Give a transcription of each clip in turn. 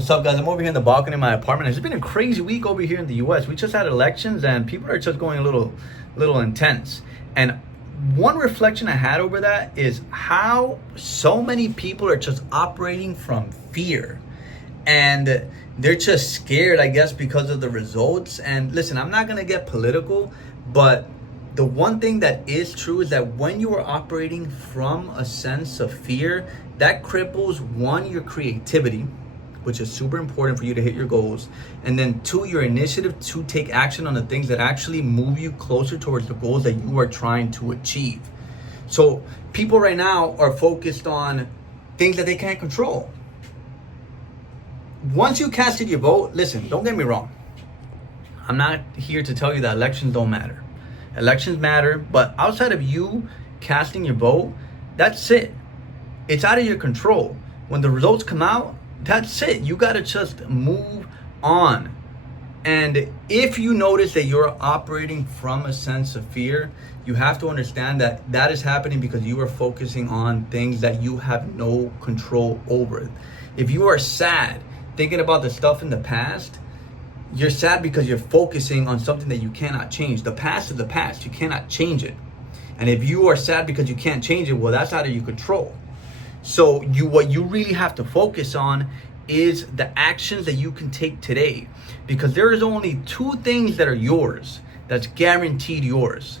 What's up, guys? I'm over here in the balcony of my apartment. It's been a crazy week over here in the US. We just had elections and people are just going a little intense. And one reflection I had over that is how so many people are just operating from fear. And they're just scared, I guess, because of the results. And listen, I'm not gonna get political, but the one thing that is true is that when you are operating from a sense of fear, that cripples one, your creativity, which is super important for you to hit your goals, and then two, your initiative to take action on the things that actually move you closer towards the goals that you are trying to achieve. So people right now are focused on things that they can't control. Once you casted your vote, listen, don't get me wrong. I'm not here to tell you that elections don't matter. Elections matter, but outside of you casting your vote, that's it. It's out of your control. When the results come out, that's it. You gotta just move on. And if you notice that you're operating from a sense of fear, you have to understand that that is happening because you are focusing on things that you have no control over. If you are sad, thinking about the stuff in the past, you're sad because you're focusing on something that you cannot change. The past is the past. You cannot change it. And if you are sad because you can't change it, well, that's out of your control. So what you really have to focus on is the actions that you can take today, because there is only two things that are yours, that's guaranteed yours.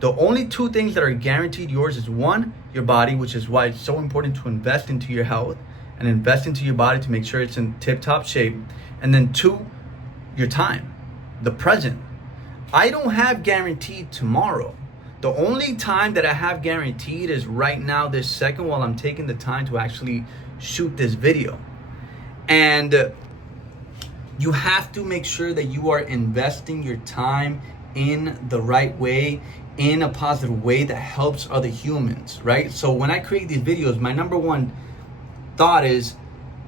The only two things that are guaranteed yours is one, your body, which is why it's so important to invest into your health and invest into your body to make sure it's in tip-top shape. And then two, your time, the present. I don't have guaranteed tomorrow. The only time that I have guaranteed is right now, this second, while I'm taking the time to actually shoot this video. And you have to make sure that you are investing your time in the right way, in a positive way that helps other humans, right? So when I create these videos, my number one thought is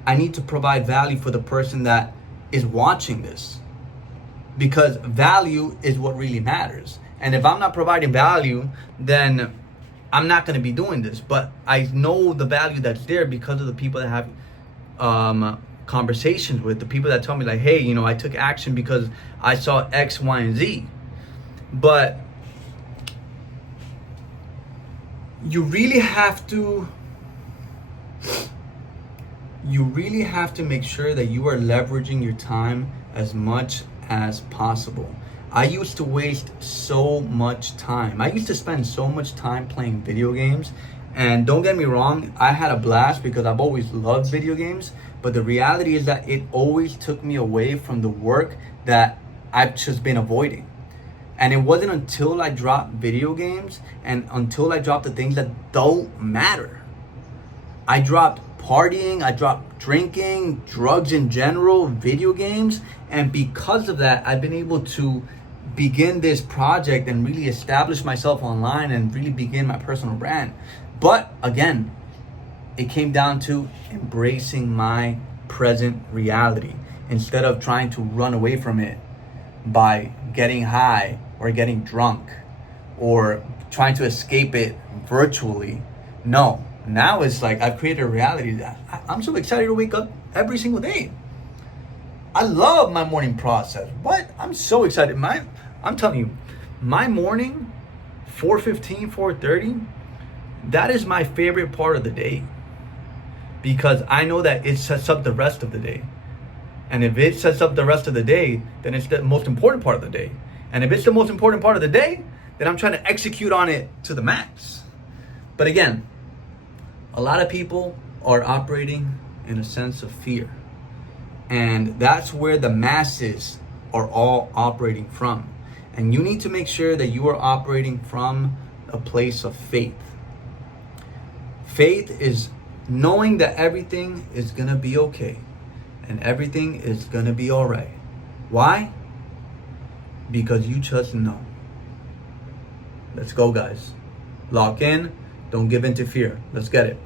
I need to provide value for the person that is watching this, because value is what really matters. And if I'm not providing value, then I'm not going to be doing this. But I know the value that's there because of the people that have conversations with, the people that tell me like, hey, I took action because I saw X, Y, and Z. But you really have to make sure that you are leveraging your time as much as possible. I used to waste so much time. I used to spend so much time playing video games. And don't get me wrong, I had a blast because I've always loved video games. But the reality is that it always took me away from the work that I've just been avoiding. And it wasn't until I dropped video games and until I dropped the things that don't matter. I dropped partying, I dropped drinking, drugs in general, video games. And because of that, I've been able to begin this project and really establish myself online and really begin my personal brand. But again, it came down to embracing my present reality instead of trying to run away from it by getting high or getting drunk or trying to escape it virtually. No, now it's like I've created a reality that I'm so excited to wake up every single day. I love my morning process. What? I'm so excited. I'm telling you, my morning, 4:15, 4:30, that is my favorite part of the day, because I know that it sets up the rest of the day. And if it sets up the rest of the day, then it's the most important part of the day. And if it's the most important part of the day, then I'm trying to execute on it to the max. But again, a lot of people are operating in a sense of fear. And that's where the masses are all operating from. And you need to make sure that you are operating from a place of faith. Faith is knowing that everything is going to be okay and everything is going to be all right. Why? Because you just know. Let's go, guys. Lock in. Don't give in to fear. Let's get it.